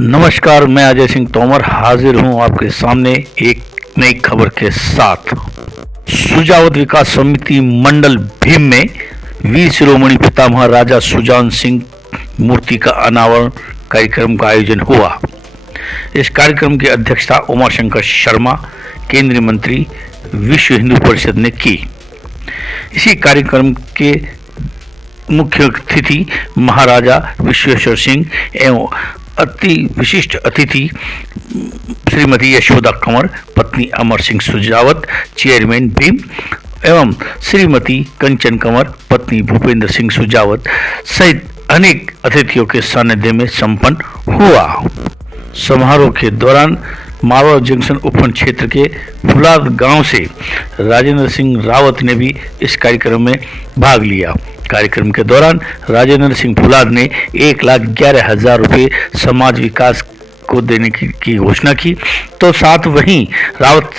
नमस्कार, मैं अजय सिंह तोमर हाजिर हूं आपके सामने एक नई खबर के साथ। सुजावत विकास समिति मंडल भीम में वीर शिरोमणि पितामह राजा सुजान सिंह मूर्ति का अनावरण कार्यक्रम का आयोजन हुआ। इस कार्यक्रम की अध्यक्षता उमाशंकर शर्मा, केंद्रीय मंत्री, विश्व हिंदू परिषद ने की। इसी कार्यक्रम के मुख्य अतिथि महाराजा विश्वेश्वर सिंह एवं अति विशिष्ट अतिथि श्रीमती यशोदा कंवर, पत्नी अमर सिंह सुजावत, चेयरमैन भीम, एवं श्रीमती कंचन कंवर, पत्नी भूपेंद्र सिंह सुजावत सहित अनेक अतिथियों के सानिध्य में संपन्न हुआ। समारोह के दौरान मारवाड़ जंक्शन उपखंड क्षेत्र के फुलाद गांव से राजेंद्र सिंह रावत ने भी इस कार्यक्रम में भाग लिया। कार्यक्रम के दौरान राजेंद्र सिंह फुलाद ने 1,11,000 रुपये समाज विकास को देने की घोषणा की, तो साथ वहीं रावत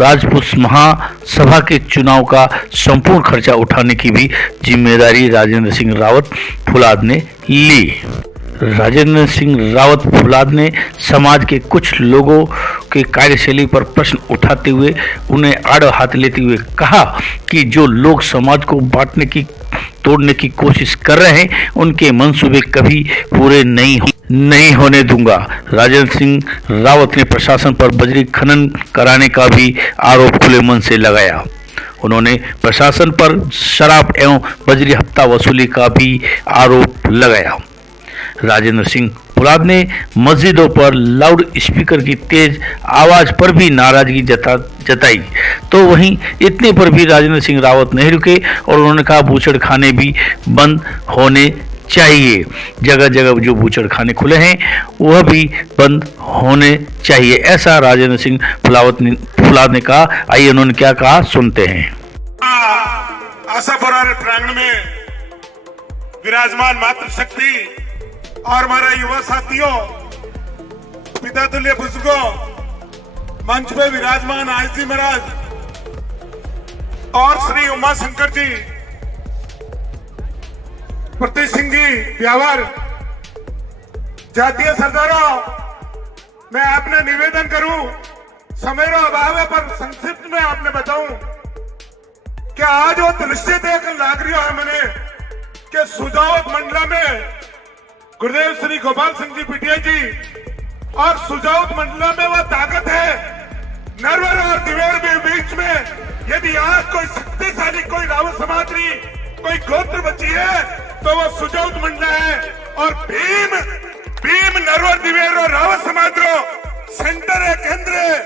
राजपूत महासभा के चुनाव का संपूर्ण खर्चा उठाने की भी जिम्मेदारी राजेंद्र सिंह रावत फुलाद ने ली। राजेंद्र सिंह रावत फुलाद ने समाज के कुछ लोगों के कार्यशैली पर प्रश्न उठाते हुए उन्हें आड़ हाथ लेते हुए कहा कि जो लोग समाज को बांटने की तोड़ने की कोशिश कर रहे हैं उनके मंसूबे कभी पूरे नहीं होने दूंगा। राजेंद्र सिंह रावत ने प्रशासन पर बजरी खनन कराने का भी आरोप खुले मन से लगाया। उन्होंने प्रशासन पर शराब एवं बजरी हफ्ता वसूली का भी आरोप लगाया। राजेंद्र सिंह फुलाद ने मस्जिदों पर लाउड स्पीकर की तेज आवाज पर भी नाराजगी जताई, तो वहीं इतने पर भी राजेंद्र सिंह रावत नहीं रुके और उन्होंने कहा बूचड़ खाने भी बंद होने चाहिए। जगह जगह जो बूचड़ खाने खुले हैं वह भी बंद होने चाहिए, ऐसा राजेंद्र सिंह फुलाद ने कहा। आइए उन्होंने क्या कहा सुनते हैं। आशापुरा प्रांगण में विराजमान मातृशक्ति और हमारे युवा साथियों, पिता तुल्य बुजुर्गों, मंच पे विराजमान आय जी महाराज और श्री उमा शंकर जी, प्रतीक सिंह जी ब्यावर, जातीय सरदारों, मैं आपने निवेदन करूं, समय का अभाव है पर संक्षिप्त में आपने बताऊं कि आज वो दृश्य देख लाग रही है मैंने कि सुजावत मंडला में गुरुदेव श्री गोपाल सिंह जी पिटिया जी और सुजावत मंडला में वह ताकत है। नरवर और दिवेर के बीच में यदि आज कोई शक्तिशाली कोई रावत समाज कोई गोत्र बची है तो वह सुजावत मंडला है। और भीम नरवर दिवेर और रावत समाज सेंटर है, केंद्र है।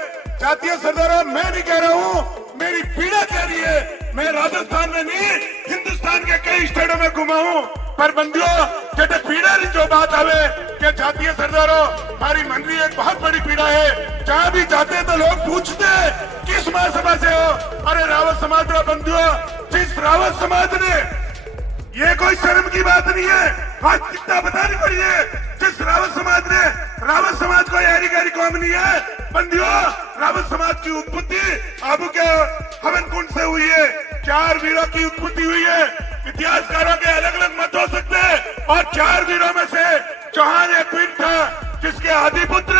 जातीय सरदारों, मैं नहीं कह रहा हूं, मेरी पीड़ा कह रही है। मैं राजस्थान में नहीं हिंदुस्तान के कई स्टेटों में घुमा हूं, पर बंदियों जटे पीड़ा की जो बात आवे कि जातीय सरदारों हमारी मन में एक बहुत बड़ी पीड़ा है। जहां भी जाते हैं तो लोग पूछते हैं किस महासभा से हो। अरे रावत समाज रो बंदियों, जिस रावत समाज ने, ये कोई शर्म की बात नहीं है, आज कितना बतानी पड़ी है, जिस रावत समाज ने, रावत समाज कोई हरी गहरी कौम नहीं है बंदियों। रावत समाज की उत्पत्ति आबू के हवन कुंड से हुई है। 4 वीरों की उत्पत्ति हुई है। इतिहासकारों के अलग अलग मत हो सकते हैं और 4 वीरों में से चौहान एक वीर था जिसके आदि पुत्र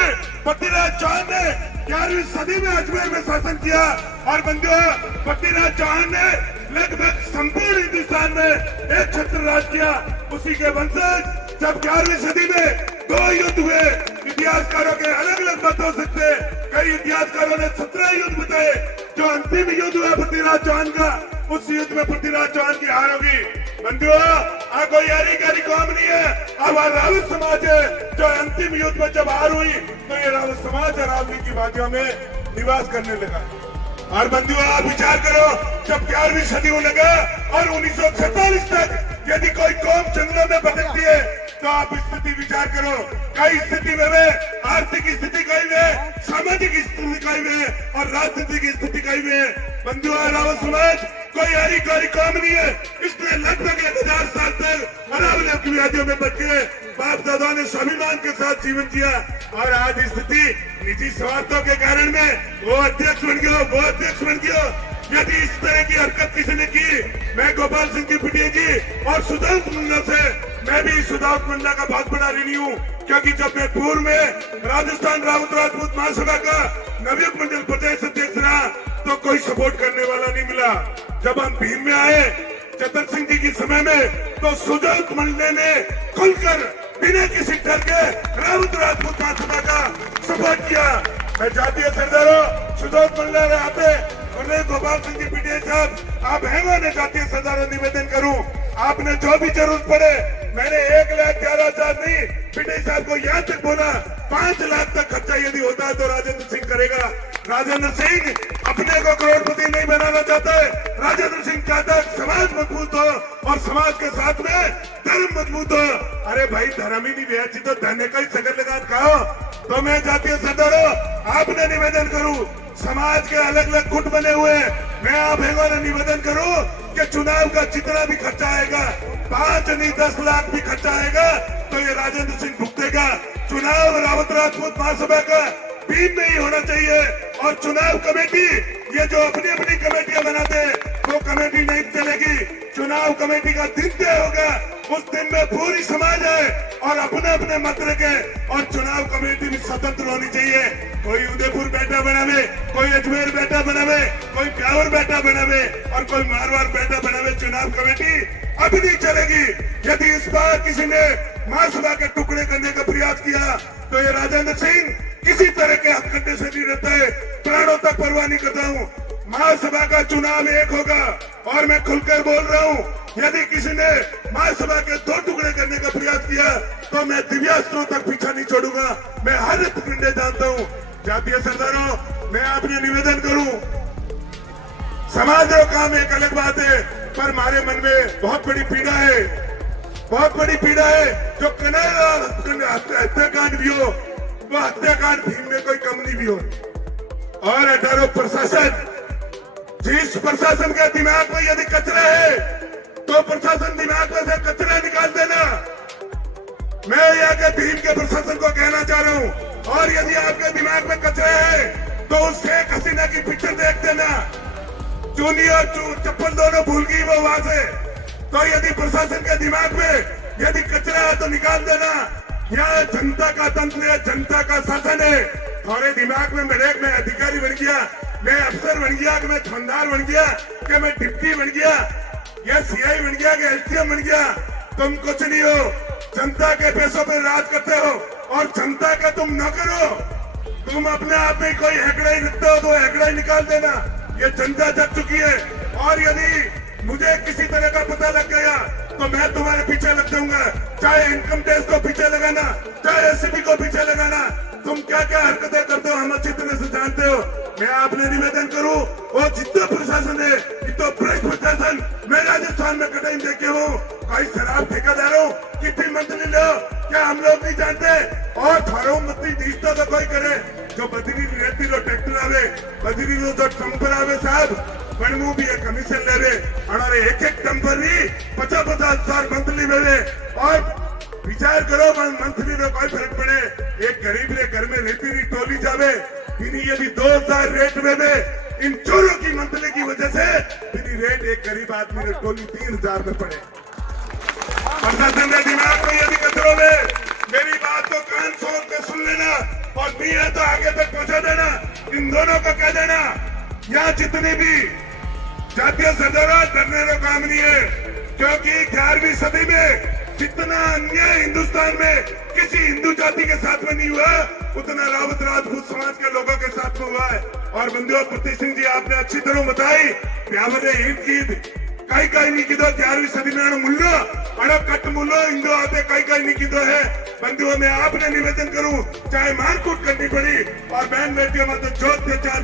पृथ्वीराज चौहान ने 11वीं सदी में अजमेर में शासन किया। और बंदियों, पृथ्वीराज चौहान ने लगभग संपूर्ण हिंदुस्तान में एक छत्र राज किया। उसी के वंशज जब 11वीं सदी में 2 युद्ध हुए, इतिहासकारों के अलग अलग मत हो सकते, कई इतिहासकारों ने 17 युद्ध बताए। जो अंतिम युद्ध हुआ पृथ्वीराज चौहान का, उस युद्ध में पृथ्वीराज चौहान की हार होगी। बंदियों, कोई हरी गहरी कौम नहीं है, अब रावत समाज है जो अंतिम युद्ध में जब हार हुई तो ये रावत समाज राजनीति की वादियों में निवास करने लगा। और बंदियों, आप विचार करो, जब 11वीं सदी होने लगा और 1947 तक यदि कोई कौम जंगलों में भटकती है तो आप स्थिति विचार करो। कई स्थिति में आर्थिक स्थिति कई में, सामाजिक स्थिति कई में और राजनीतिक स्थिति कई में। बंदियों, रावत समाज कोई हरी गहरी कौम नहीं है। इसने लगभग 1000 साल तक अलग अलग व्याधियों में बच गए। बाप दादा ने स्वाभिमान के साथ जीवन जिया और आज स्थिति निजी स्वार्थों के कारण में वो अध्यक्ष बन गया। यदि इस तरह की हरकत किसी ने की, मैं गोपाल सिंह की पिटिया जी और सुजावत मंडल से मैं भी सुदाउट मंडला का बहुत बड़ा ऋणी हूँ, क्योंकि जब मैं पूर्व में राजस्थान राउत राजपूत महासभा का नवयुग मंडल प्रदेश अध्यक्ष रहा तो कोई सपोर्ट करने वाला नहीं मिला। जब हम भीम में आए चतर सिंह जी के समय में तो सुजाउत मंडले ने खुलकर बिना किसी डर के राउत राजपूत महासभा का सपोर्ट किया। मैं जातीय सरदारों सुजाउत मंडला रहे आते गोपाल सिंह जी पीटीआई साहब, आप हैं ने जातीय सरदारों निवेदन करूं, आपने जो भी जरूरत पड़े, मैंने 1,11,000 नहीं पीटीआई साहब को यहाँ तक बोला 5 लाख तक खर्चा यदि होता है तो राजेंद्र सिंह करेगा। राजेंद्र सिंह अपने को करोड़पति नहीं बनाना चाहता है, राजेंद्र सिंह चाहता है समाज मजबूत हो और समाज के साथ में धर्म मजबूत हो। अरे भाई धर्म ही नहीं बेची तो धन का ही सगर लगा खाओ। तो मैं जातीय सरदारों आपने निवेदन करूं, समाज के अलग अलग गुट बने हुए हैं, मैं आप ने निवेदन करूं कि चुनाव का जितना भी खर्चा आएगा 5 नहीं 10 लाख भी खर्चा आएगा तो ये राजेंद्र सिंह भुगतेगा। चुनाव रावत राजपूत महासभा का भीम में ही होना चाहिए और चुनाव कमेटी ये जो अपनी अपनी कमेटियां बनाते हैं वो कमेटी नहीं चलेगी। चुनाव कमेटी का दिन तय होगा, उस दिन में पूरी समाज है और अपने अपने मत रखे और चुनाव कमेटी भी स्वतंत्र होनी चाहिए। कोई उदयपुर बैठा बनावे, कोई अजमेर बैठा बनावे, कोई ब्यावर बैठा बनावे और कोई मारवाड़ बैठा बनावे, चुनाव कमेटी अभी नहीं चलेगी। यदि इस बार किसी ने महासभा के टुकड़े करने का प्रयास किया तो ये राजेंद्र सिंह किसी तरह के हथकंडे से नहीं रहता है, प्राणों तक परवाह नहीं करता हूँ। महासभा का चुनाव एक होगा और मैं खुलकर बोल रहा हूँ, यदि किसी ने महासभा के 2 टुकड़े करने का प्रयास किया तो मैं दिव्यास्त्रों तक पीछा नहीं छोड़ूंगा। मैं हर पिंडे जानता हूँ। जातीय सरदारों मैं आपने निवेदन करूं, समाज का काम एक अलग बात है पर हमारे मन में बहुत बड़ी पीड़ा है, बहुत बड़ी पीड़ा है। जो हत्याकांड भी हो वो हत्याकांड भीम में कोई कम नहीं भी हो। और 18 प्रशासन, जिस प्रशासन के दिमाग में यदि कचरा है तो प्रशासन दिमाग में से कचरा निकाल देना। मैं यहाँ के भीम के प्रशासन को कहना चाह रहा हूँ, और यदि आपके दिमाग में कचरा है तो उस शेख हसीना की पिक्चर देख देना, चूनी और चप्पल दोनों भूल गई वो वहां से। तो यदि प्रशासन के दिमाग में यदि कचरा है तो निकाल देना। यहाँ जनता का तंत्र है, जनता का शासन है। थोड़े दिमाग में मैं अधिकारी बन गया, मैं अफसर बन गया, कि मैं थानेदार बन गया, कि मैं डिप्टी बन गया, या सीआई बन गया, कि एसडीएम बन गया, तुम कुछ नहीं हो। जनता के पैसों पर राज करते हो और जनता का तुम नौकर हो। तुम अपने आप में कोई हेकड़ा ही रखते हो तो हेकड़ा ही निकाल देना। ये जनता जग चुकी है और यदि मुझे किसी तरह का पता लग गया तो मैं तुम्हारे पीछे लग जाऊंगा, चाहे इनकम टैक्स को पीछे लगाना, चाहे एसीबी को पीछे लगाना। तुम क्या क्या हरकतें करते हो हम अच्छी तरह से जानते हो। मैं आपने निवेदन करूं, वो जितना प्रशासन है इतना भ्रष्ट प्रशासन मैं राजस्थान में कहीं देखे हूँ। कई शराब ठेकेदारों कितनी मंथली लो क्या हम लोग नहीं जानते। और थारो मंत्री दिखता तो कोई करे जो बदली रहती रो ट्रैक्टर आवे, बदली रो जो टम्पर आवे साहब बनमू भी कमीशन ले रहे और एक टम्पर भी 50-50 हजार मंथली मिले। और विचार करो मंथली में कोई फर्क पड़े, एक गरीब रे घर में रहती रही टोली जावे इन्हीं यदि 2000 रेट में दे, इन चोरों की मंथली की वजह से इन्हीं रेट एक गरीब आदमी ने टोली 3000 में पड़े। प्रशासन के दिमाग में यदि कचरों में मेरी बात को कान खोल के सुन लेना और नहीं है तो आगे तक पहुंचा देना। इन दोनों को कह देना यहाँ जितनी भी जातीय सरदार डरने का काम नहीं है, क्योंकि 11वीं सदी में जितना अन्याय हिंदुस्तान में किसी हिंदू जाति के साथ में नहीं हुआ उतना रावत राजपूत समाज के लोगों के साथ में हुआ है। और बंधुओं प्रतीक सिंह जी आपने अच्छी तरह बताई हमारे ईद की कई नहीं कीधो 11वीं सदी में मूल्य अड़ कट मूल्य हिंदू आते कई नहीं कीधो है। बंधुओं में आपने निवेदन करूं चाहे मारकूट करनी पड़ी और बहन बेटियों में तो जोत प्रचार